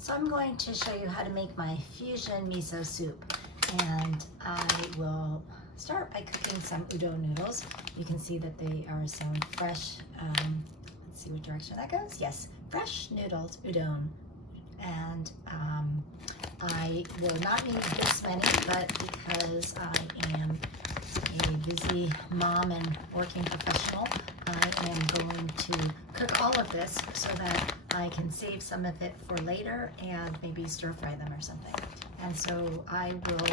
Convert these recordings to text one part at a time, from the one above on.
So I'm going to show you how to make my fusion miso soup, and I will start by cooking some udon noodles. You can see that they are some fresh, let's see what direction that goes. Yes, fresh noodles, udon. And I will not need this many, but because I am a busy mom and working professional, I am going to cook all of this so that I can save some of it for later and maybe stir fry them or something. And so I will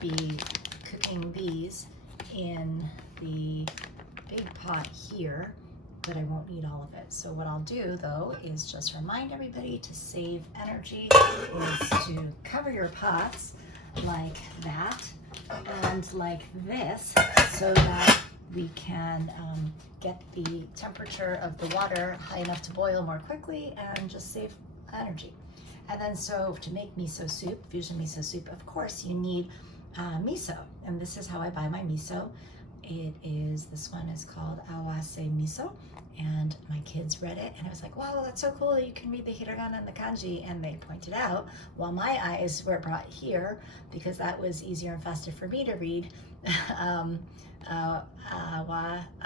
be cooking these in the big pot here, but I won't need all of it. So what I'll do though is just remind everybody to save energy is to cover your pots like that and like this so that we can get the temperature of the water high enough to boil more quickly and just save energy. And then so to make miso soup, fusion miso soup, of course you need miso, and this is how I buy my miso. This one is called awase miso, and my kids read it and I was like, wow, that's so cool, you can read the hiragana and the kanji, and they pointed out while my eyes were brought here because that was easier and faster for me to read,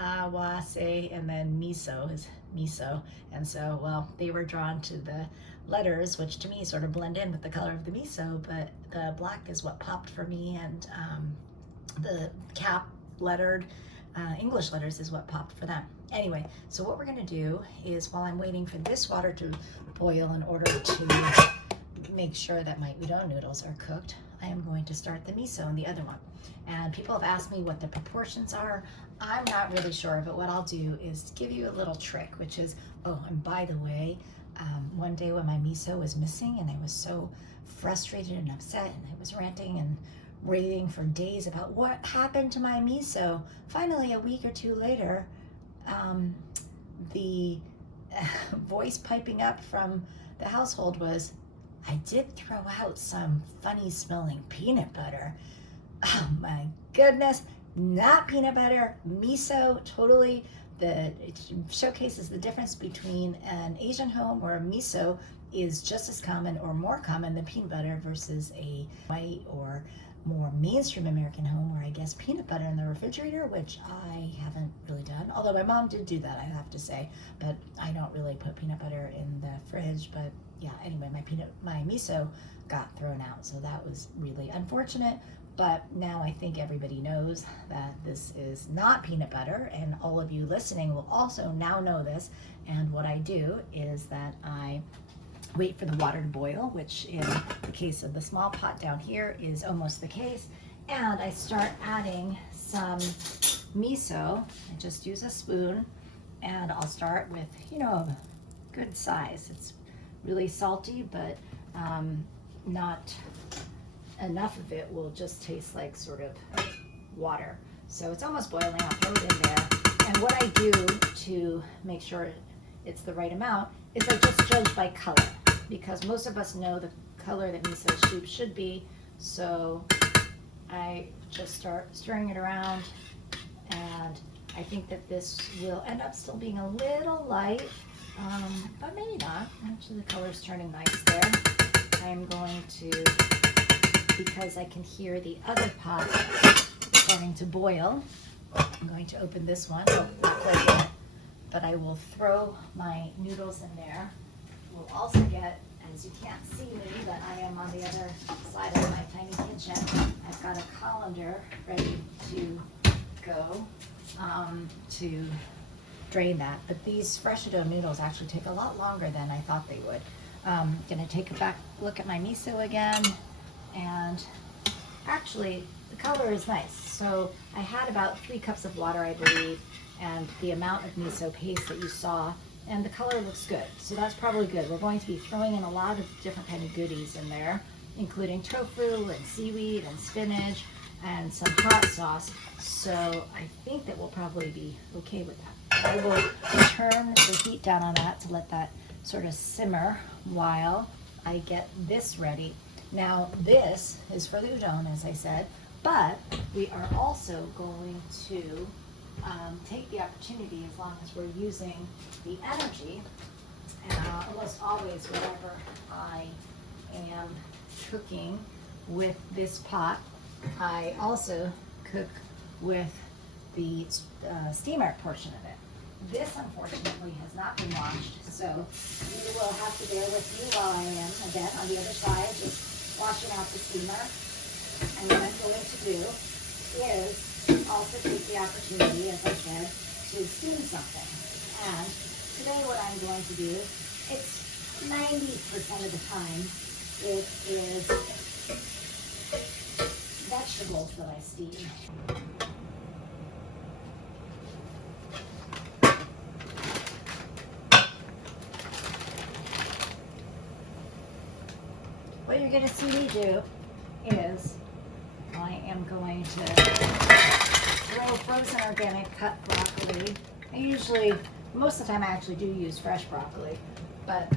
awase and then miso is miso, and so well they were drawn to the letters, which to me sort of blend in with the color of the miso, but the black is what popped for me, and the cap lettered English letters is what popped for them. Anyway, so what we're going to do is while I'm waiting for this water to boil in order to make sure that my udon noodles are cooked, I am going to start the miso in the other one. And people have asked me what the proportions are. I'm not really sure, but what I'll do is give you a little trick, which is, oh, and by the way, one day when my miso was missing and I was so frustrated and upset and I was ranting and raving for days about what happened to my miso, finally a week or two later, the voice piping up from the household was, I did throw out some funny smelling peanut butter. Oh my goodness, not peanut butter, miso, totally. It showcases the difference between an Asian home where miso is just as common or more common than peanut butter versus a white or more mainstream American home where I guess peanut butter in the refrigerator, which I haven't really done. Although my mom did do that, I have to say, but I don't really put peanut butter in the fridge. But yeah, anyway, my miso got thrown out, so that was really unfortunate. But now I think everybody knows that this is not peanut butter, and all of you listening will also now know this. And what I do is that I wait for the water to boil, which in the case of the small pot down here is almost the case. And I start adding some miso. I just use a spoon, and I'll start with, a good size. It's really salty, but not enough of it will just taste like sort of water. So it's almost boiling. I'll throw it in there. And what I do to make sure it's the right amount is I just judge by color, because most of us know the color that miso soup should be. So I just start stirring it around, and I think that this will end up still being a little light, but maybe not. Actually, the color's turning nice there. I'm going to, because I can hear the other pot starting to boil, I'm going to open this one. Oh, not quite yet, but I will throw my noodles in there. We'll also get, as you can't see me, but I am on the other side of my tiny kitchen. I've got a colander ready to go to drain that. But these fresh udon noodles actually take a lot longer than I thought they would. Gonna take a back look at my miso again, and actually the color is nice. So I had about 3 cups of water, I believe, and the amount of miso paste that you saw, and the color looks good. So that's probably good. We're going to be throwing in a lot of different kind of goodies in there, including tofu and seaweed and spinach and some hot sauce. So I think that we'll probably be okay with that. I will turn the heat down on that to let that sort of simmer while I get this ready. Now this is for the udon, as I said, but we are also going to take the opportunity, as long as we're using the energy, almost always whenever I am cooking with this pot. I also cook with the steamer portion of it. This, unfortunately, has not been washed, so you will have to bear with me while I am, again, on the other side, just washing out the steamer. And what I'm going to do is also take the opportunity, as I said, to steam something. And today what I'm going to do, it's 90% of the time, it is vegetables that I steam. What you're going to see me do is I am going to throw frozen organic cut broccoli. I usually, most of the time I actually do use fresh broccoli, but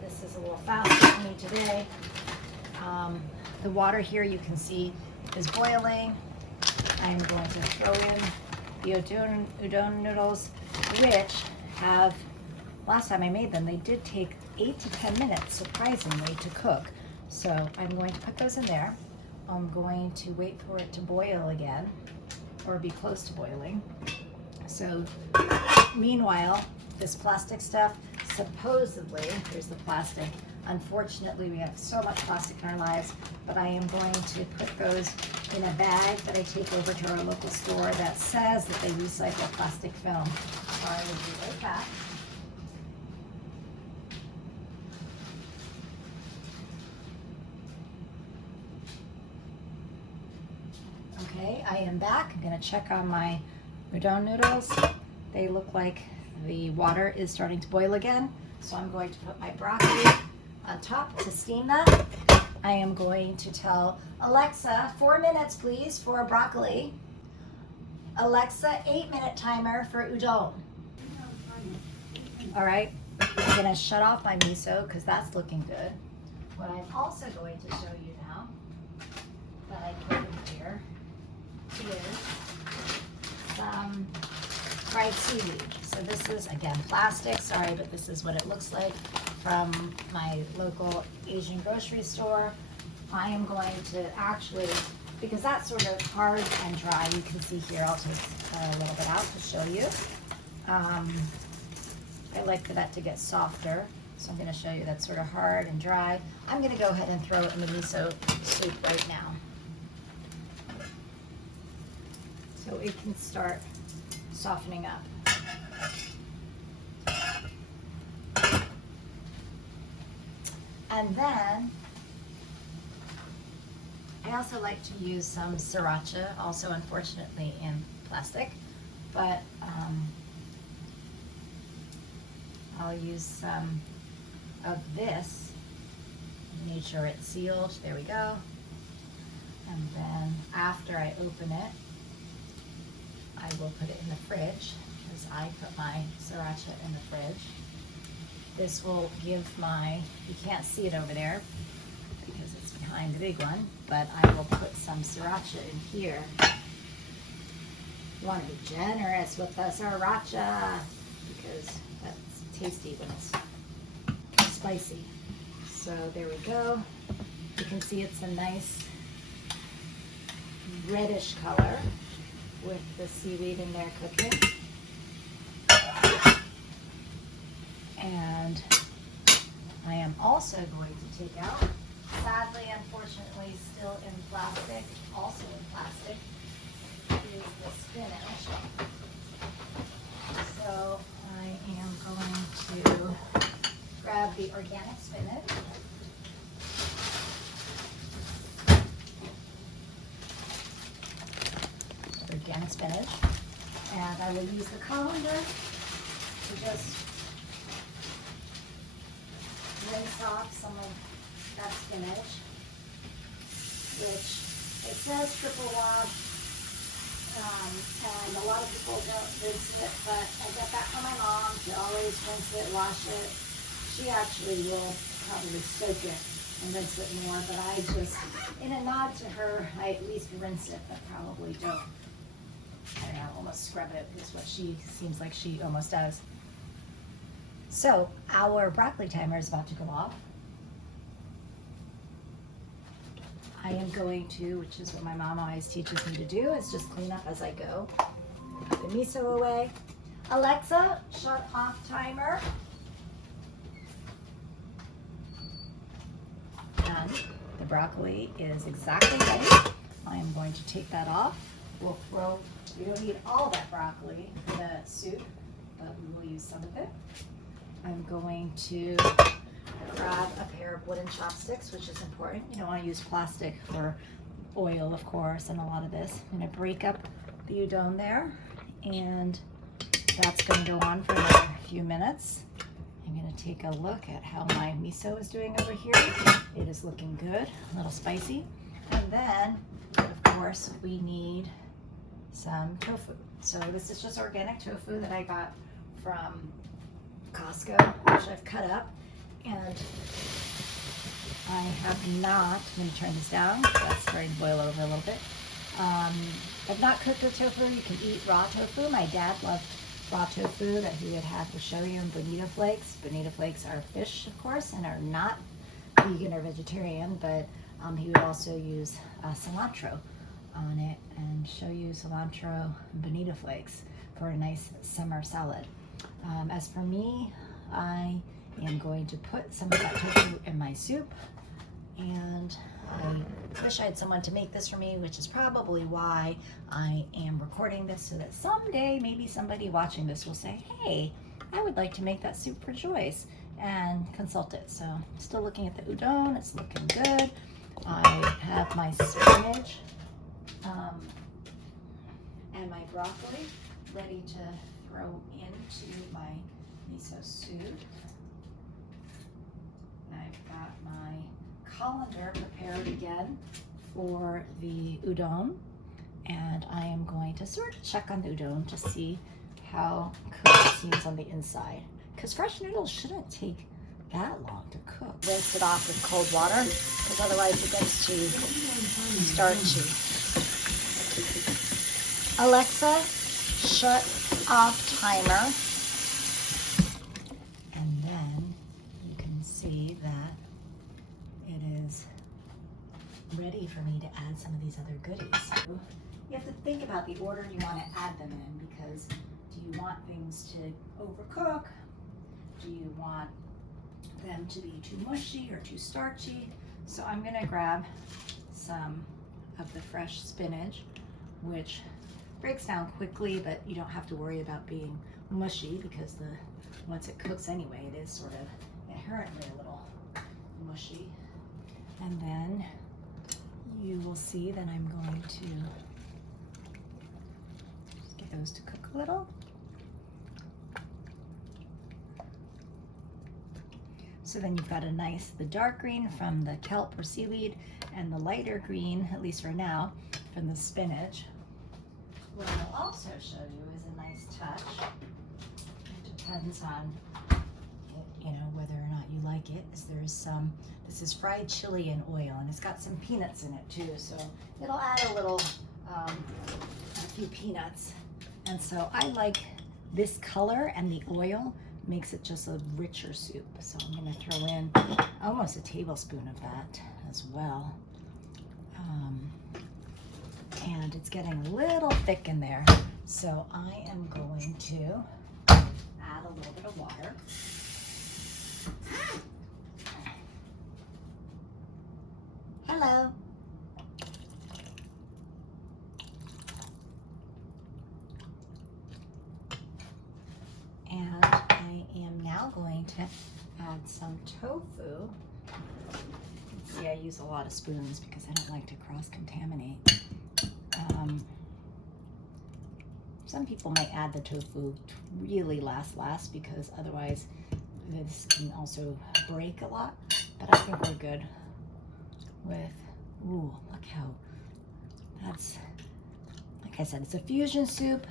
this is a little faster for me today. The water here you can see is boiling. I'm going to throw in the udon noodles, which have, last time I made them, they did take 8 to 10 minutes, surprisingly, to cook. So I'm going to put those in there. I'm going to wait for it to boil again, or be close to boiling. So meanwhile, this plastic stuff, supposedly, here's the plastic. Unfortunately, we have so much plastic in our lives, but I am going to put those in a bag that I take over to our local store that says that they recycle plastic film. So I will be right back. Okay, I am back. I'm going to check on my udon noodles. They look like the water is starting to boil again. So I'm going to put my broccoli on top to steam that. I am going to tell Alexa, 4 minutes please for broccoli. Alexa, 8-minute timer for udon. All right, I'm going to shut off my miso because that's looking good. What I'm also going to show you now that I put in here is some fried seaweed. So this is, again, plastic, sorry, but this is what it looks like from my local Asian grocery store. I am going to actually, because that's sort of hard and dry, you can see here, I'll take a little bit out to show you. I like for that to get softer, so I'm going to show you that's sort of hard and dry. I'm going to go ahead and throw it in the miso soup right now, so it can start softening up. And then I also like to use some sriracha, also unfortunately in plastic, but I'll use some of this. Make sure it's sealed. There we go. And then after I open it, I will put it in the fridge, because I put my sriracha in the fridge. This will give my, you can't see it over there because it's behind the big one, but I will put some sriracha in here. You want to be generous with the sriracha because that's tasty when it's spicy. So there we go. You can see it's a nice reddish color with the seaweed in there cooking. And I am also going to take out, sadly, unfortunately, still in plastic, also in plastic, is the spinach. So I am going to grab the organic spinach. Organic spinach. And I will use the colander to just rinse off some of that spinach, which it says triple wash, and a lot of people don't rinse it, but I get that from my mom to always rinse it, wash it. She actually will probably soak it and rinse it more, but I just, in a nod to her, I at least rinse it, but probably don't, I don't know, almost scrub it is what she seems like she almost does. So our broccoli timer is about to go off. I am going to, which is what my mom always teaches me to do, is just clean up as I go. Put the miso away. Alexa, shut off timer. And the broccoli is exactly ready. I am going to take that off. We don't need all that broccoli for the soup, but we will use some of it. I'm going to grab a pair of wooden chopsticks, which is important. You don't want to use plastic for oil, of course, and a lot of this. I'm going to break up the udon there, and that's going to go on for another few minutes. I'm going to take a look at how my miso is doing over here. It is looking good, a little spicy. And then, of course, we need some tofu. So this is just organic tofu that I got from Costco, which I've cut up. And I have not, I'm going to turn this down. That's starting to boil over a little bit. I've not cooked the tofu. You can eat raw tofu. My dad loved raw tofu that he would have with shoyu and bonito flakes. Bonito flakes are fish, of course, and are not vegan or vegetarian, but he would also use cilantro on it, and shoyu, cilantro, and bonito flakes for a nice summer salad. As for me, I am going to put some of that tofu in my soup, and I wish I had someone to make this for me, which is probably why I am recording this, so that someday maybe somebody watching this will say, hey, I would like to make that soup for Joyce, and consult it. So I'm still looking at the udon. It's looking good. I have my spinach and my broccoli ready to throw into my miso soup. I've got my colander prepared again for the udon, and I am going to sort of check on the udon to see how cooked it seems on the inside, because fresh noodles shouldn't take that long to cook. Rinse it off with cold water, because otherwise it gets too starchy. Alexa, shut off timer. And then you can see that it is ready for me to add some of these other goodies. You have to think about the order you want to add them in, because do you want things to overcook? Do you want them to be too mushy or too starchy? So I'm going to grab some of the fresh spinach, which breaks down quickly, but you don't have to worry about being mushy, because once it cooks anyway, it is sort of inherently a little mushy. And then you will see that I'm going to just get those to cook a little. So then you've got the dark green from the kelp or seaweed, and the lighter green, at least for now, from the spinach. What I'll also show you is a nice touch. It depends on, whether or not you like it. This is fried chili in oil, and it's got some peanuts in it too, so it'll add a few peanuts. And so I like this color, and the oil makes it just a richer soup. So I'm going to throw in almost a tablespoon of that as well. And it's getting a little thick in there. So I am going to add a little bit of water. Hello. And I am now going to add some tofu. See, I use a lot of spoons because I don't like to cross-contaminate. Some people might add the tofu really last because otherwise this can also break a lot, but I think we're good with, ooh, look how, that's, like I said, it's a fusion soup.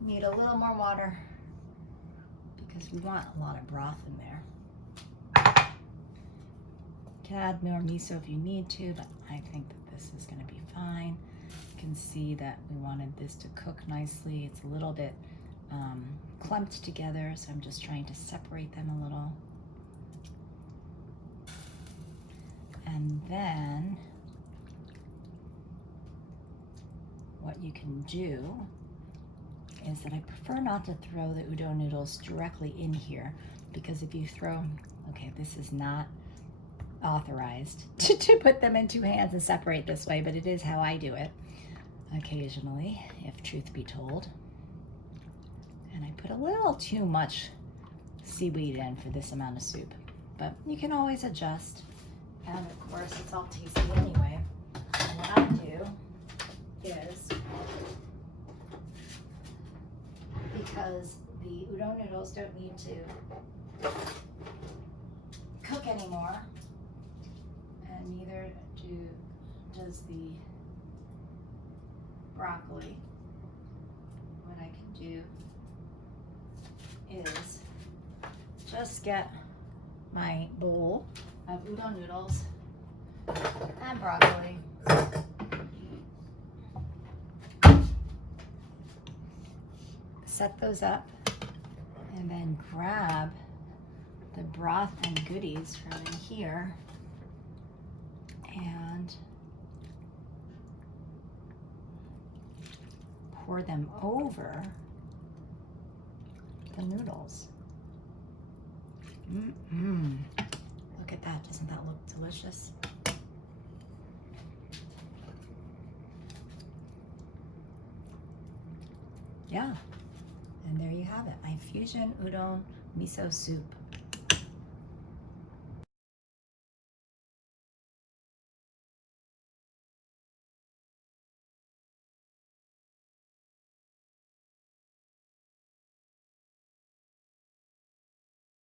Need a little more water because we want a lot of broth in there. You can add more miso if you need to, but I think that this is going to be fine. You can see that we wanted this to cook nicely. It's a little bit clumped together, so I'm just trying to separate them a little. And then what you can do is that I prefer not to throw the udon noodles directly in here, because if you throw, okay, this is not authorized to put them in two hands and separate this way, but it is how I do it occasionally, if truth be told. And I put a little too much seaweed in for this amount of soup, but you can always adjust. And of course, it's all tasty anyway. And what I do is, because the udon noodles don't need to cook anymore, and neither does the broccoli, what I can do is just get my bowl of udon noodles and broccoli, set those up, and then grab the broth and goodies from in here and pour them over the noodles. Look at that, doesn't that look delicious? Yeah, and there you have it, my fusion udon miso soup.